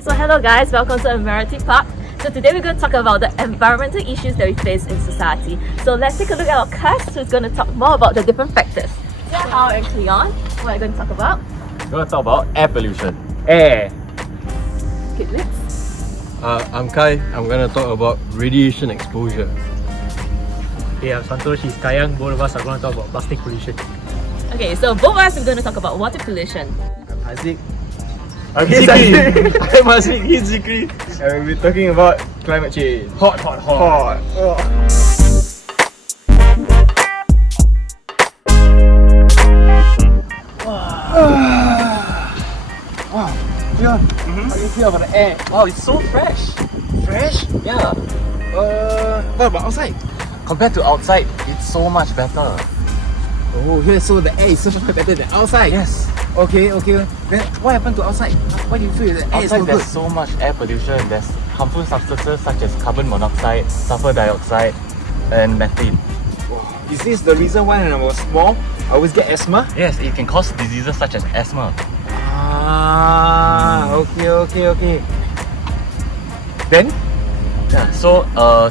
Okay, so hello guys, welcome to Admiralty Park. So today we're going to talk about the environmental issues that we face in society. So let's take a look at our cast who's going to talk more about the different factors. Yeah, Hao and Cleon, what are you going to talk about? We're going to talk about air pollution. Air. Kidlets. I'm Kai. I'm going to talk about radiation exposure. Hey, I'm Santosh. He's Kayang. Both of us are going to talk about plastic pollution. Okay, so both of us are going to talk about water pollution. I'm Haziq. I'm Zikri. I'm Haziq. He's Zikri. And we'll be talking about climate change. Hot. Wow, Leon, how do you feel about the air? Wow, it's so fresh. Fresh? Yeah. What about outside? Compared to outside, it's so much better. Oh, yeah, so the air is so much better than outside? Yes. Okay. Then what happened to outside? Why do you feel the air is Outside so there's good? so much air pollution. There's harmful substances such as carbon monoxide, sulfur dioxide, and methane. Is this the reason why when I was small, I always get asthma? Yes, it can cause diseases such as asthma. Okay. Then? Yeah, so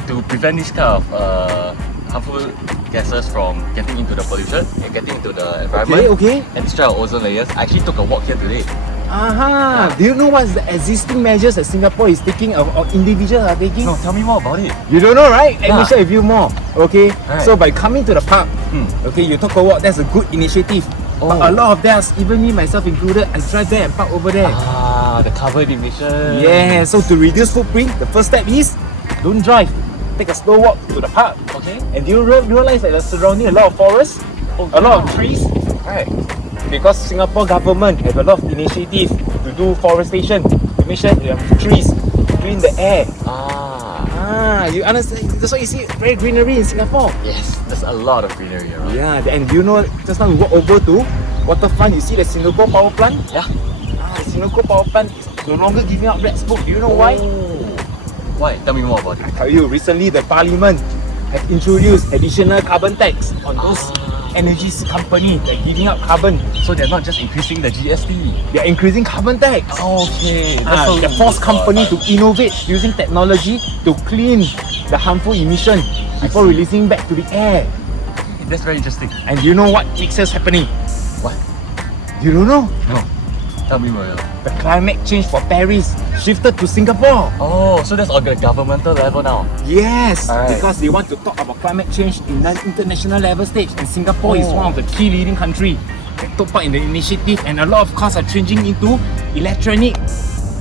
to prevent this kind of harmful gases from getting into the pollution and getting into the environment Okay. and destroy our ozone layers, I actually took a walk here today. Do you know what's the existing measures that Singapore is taking or individuals are taking? No, tell me more about it. You don't know, right? Let me Yeah. share with you more. Okay. Right. So by coming to the park, Hmm. okay, you talk about that's a good initiative. But Oh. a lot of them, even me myself included, I drive there and park over there. The carbon emission. Yeah. So to reduce footprint, the first step is don't drive. Take a slow walk to the park. Okay. And do you realize that there's surrounding a lot of forests, a lot of trees? Right. Because Singapore government have a lot of initiatives to do forestation, emission trees, clean the air. You understand? That's why you see very greenery in Singapore. Yes, there's a lot of greenery around. Yeah, and you know, just now we walk over to waterfront, you see the Singapore power plant? Yeah. The Singapore power plant is no longer giving out red smoke. Do you know why? Why? Tell me more about it. I tell you, recently the parliament have introduced additional carbon tax on those energy companies that are giving out carbon. So they're not just increasing the GST. They are increasing carbon tax. Okay. They force company to innovate using technology to clean the harmful emission before releasing back to the air. That's very interesting. And you know what next is happening? What? You don't know? No. Tell me more. The climate change for Paris shifted to Singapore. Oh, so that's on the governmental level now. Yes, Alright. because they want to talk about climate change in an international level stage, and Singapore is one of the key leading countries that took part in the initiative, and a lot of cars are changing into electric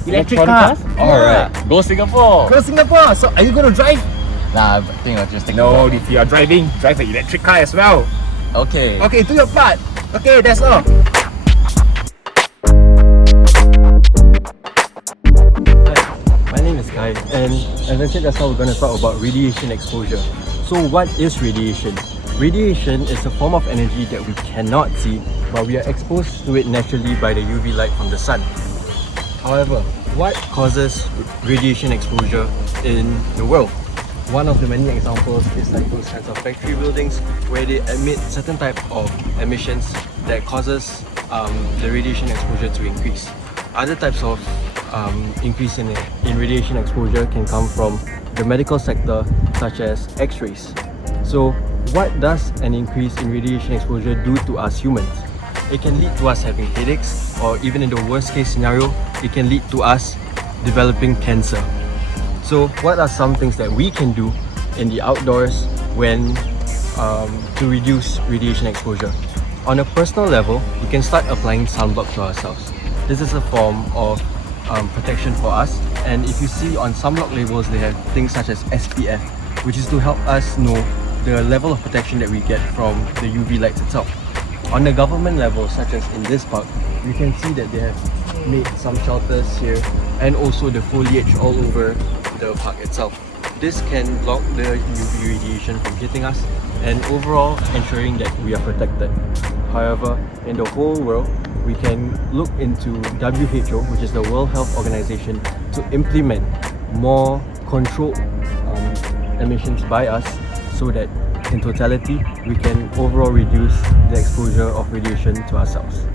cars. Alright. Go Singapore. Go Singapore. So are you going to drive? Nah, I think I'll just take No, a walk. if you are driving, drive an electric car as well. Okay. Okay, do your part. Okay, that's all. My name is Kai, and as I said just now, we're going to talk about radiation exposure. So what is radiation? Radiation is a form of energy that we cannot see, but we are exposed to it naturally by the UV light from the sun. However, what causes radiation exposure in the world? One of the many examples is like those kinds of factory buildings where they emit certain type of emissions that causes the radiation exposure to increase. Other types of increase in radiation exposure can come from the medical sector, such as X-rays. So what does an increase in radiation exposure do to us humans? It can lead to us having headaches, or even in the worst case scenario, it can lead to us developing cancer. So what are some things that we can do in the outdoors when to reduce radiation exposure? On a personal level, we can start applying sunblock to ourselves. This is a form of protection for us, and if you see on sunblock labels, they have things such as SPF, which is to help us know the level of protection that we get from the UV light itself. On the government level, such as in this park, you can see that they have made some shelters here and also the foliage all over the park itself. This can block the UV radiation from hitting us and overall ensuring that we are protected. However, in the whole world, we can look into WHO, which is the World Health Organization, to implement more controlled emissions by us so that in totality we can overall reduce the exposure of radiation to ourselves.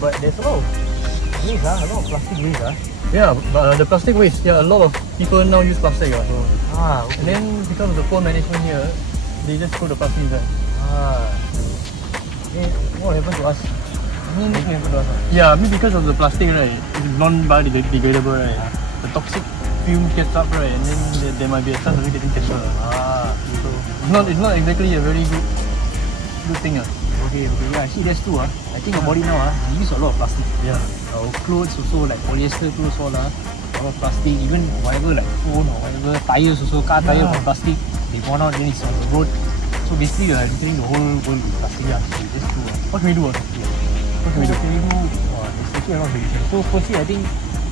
but there's a lot of waste, a lot of plastic waste. Yeah, but the plastic waste, yeah, a lot of people now use plastic. So. Okay. And then because of the poor management here, they just throw the plastic inside. Then what happened to us? What happened to us? Yeah, I mean because of the plastic, right, it's non-biodegradable, right? The toxic fume gets up, right, and then there might be a chance of it getting cancer. So it's not exactly a very good thing. Okay, yeah, I see that's true. I think about it now, we use a lot of plastic. Yeah. Our clothes also, like polyester clothes all, a lot of plastic. Even whatever, like phone or whatever, tires also, car tire from plastic. They gone out, then it's on the road. So basically, you're entering the whole world with plastic. Yeah, that's true. What can we do? What can we do? There's actually a lot of solutions. So firstly, I think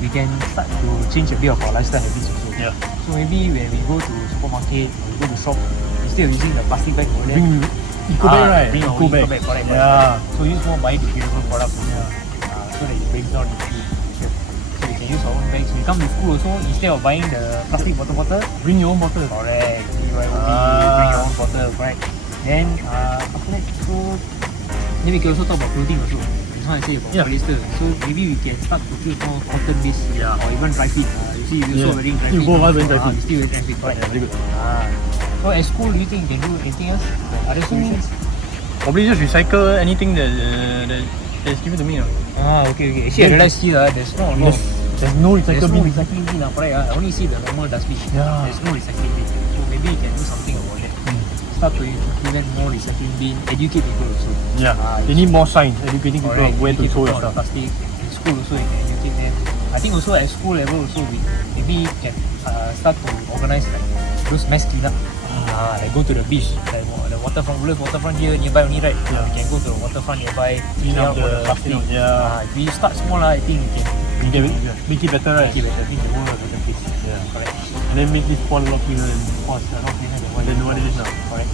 we can start to change a bit of our lifestyle habits also. Yeah. So maybe when we go to supermarket or we go to shop, instead of using the plastic bag over there, Bring eco bag, right? bring Eco bag. correct. Yeah. So use more biodegradable products so that it breaks down easily. So we can use our own bags. When we come to school also, instead of buying the plastic water bottle, Bring your own bottle. correct, bring your own bottle, correct. Then after that, so then we can also talk about clothing also. This one I say about polyester. So maybe we can start to use more cotton based or even dry fit. You see, you're also wearing dry fit. Both are wearing dry fit. You still wearing dry fit, correct. Yeah, very good. So at school, do you think you can do anything else? Other solutions? Probably just recycle anything that is given to me. Okay. Actually, I realised here there's no There's no recycle bin. correct. I only see the normal dustbin. Yeah. There's no recycling bin. So maybe you can do something about that. Start to implement more recycling bin, educate people also. Yeah. They need more signs educating people Correct. on where to Educate throw people your on stuff. Plastic. In school also you can educate them. I think also at school level also we maybe can start to organize like those mass cleanup. Like go to the beach, like the waterfront here nearby only, right? Yeah. We can go to the waterfront nearby, clean up out all the- the plastic. yeah. If we start small, I think we can Make it better, right? make it better. Make the world a better place. Yeah. Correct. And then make this pond a lot cleaner and Of course, a lot cleaner than than what it is now. Correct.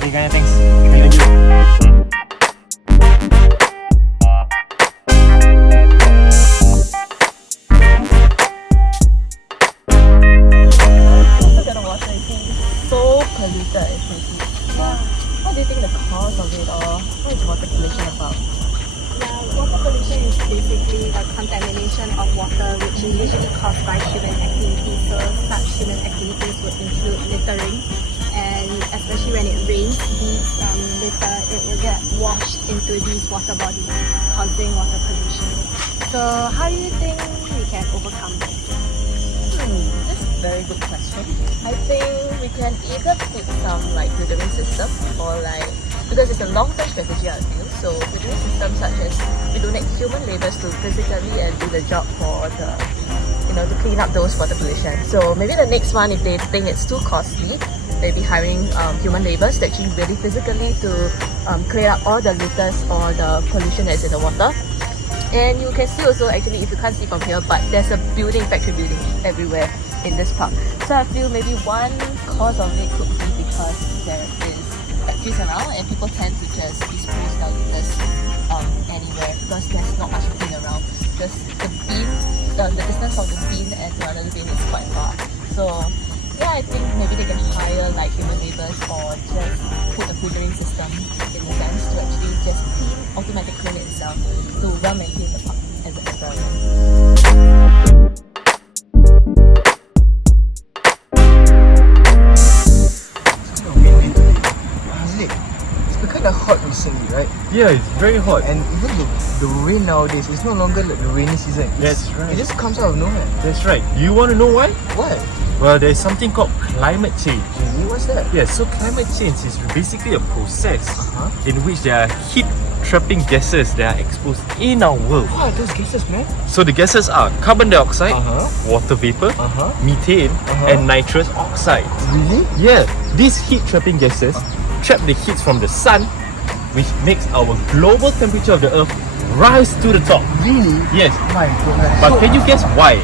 Okay, guys, thanks. Thank you. Look at the water, it's so polluted, actually. What do you think the cause of it, or what is water pollution about? Water pollution is basically a contamination of water which is usually caused by human activities. So such human activities would include littering, and especially when it rains, these litter, it will get washed into these water bodies, causing water pollution. So how do you think we can overcome this? That's a very good question. I think we can either put some like filtering system or like, because it's a long-term strategy I feel, so filtering systems such as we donate human labours to physically and do the job for the, to clean up those water pollution. So maybe the next one, if they think it's too costly, maybe hiring human labours to actually really physically to clear up all the litters or the pollution that's in the water. And you can see also, actually, if you can't see from here, but there's a factory building everywhere in this park. So I feel maybe one cause of it could be because there is factories around and people tend to just dispose their litters anywhere because there's not much bin around. Just the distance from the bin and to another bin is quite far. So yeah, I think maybe they can hire like human labours or just put a filtering system in a sense to actually just automatically clean itself to well maintain the park as an environment. It's kind of hot recently, right? Yeah, it's very hot. And even the rain nowadays, it's no longer like the rainy season. That's right. It just comes out of nowhere. That's right. You want to know why? Why? Well, there's something called climate change. Really? What's that? Yeah, so climate change is basically a process in which there are heat trapping gases that are exposed in our world. What are those gases, man? So the gases are carbon dioxide, Uh-huh. water vapor, Uh-huh. methane, and nitrous oxide. Really? Yeah, these heat trapping gases trap the heat from the sun, which makes our global temperature of the earth rise to the top. Really? Yes, My goodness. but can you guess why?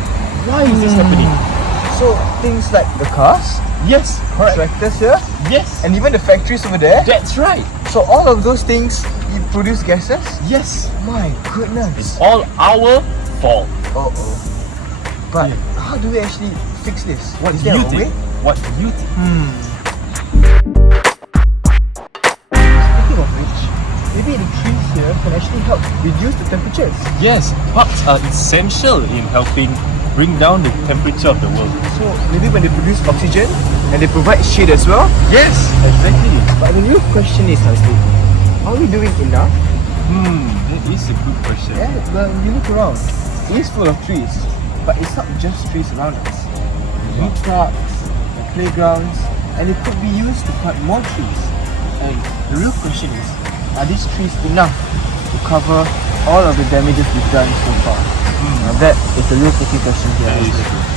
Why is this happening? So things like the cars, Yes, correct. tractors here, Yes, and even the factories over there. that's right. So all of those things produce gases? Yes, My it's goodness. all our fault. Uh-oh. But how do we actually fix this? What Is do there you a way? think? What do you think? Speaking of which, maybe the trees here can actually help reduce the temperatures. Yes, parks are essential in helping bring down the temperature of the world. So maybe when they produce oxygen and they provide shade as well. Yes, exactly. But the real question is, Hasli, are we doing enough? That is a good question. Yeah, well, you look around. It is full of trees, but it's not just trees around us. We need parks, playgrounds, and it could be used to plant more trees. And the real question is, are these trees enough to cover all of the damages we've done so far? Now that is the real tricky question here. That is true.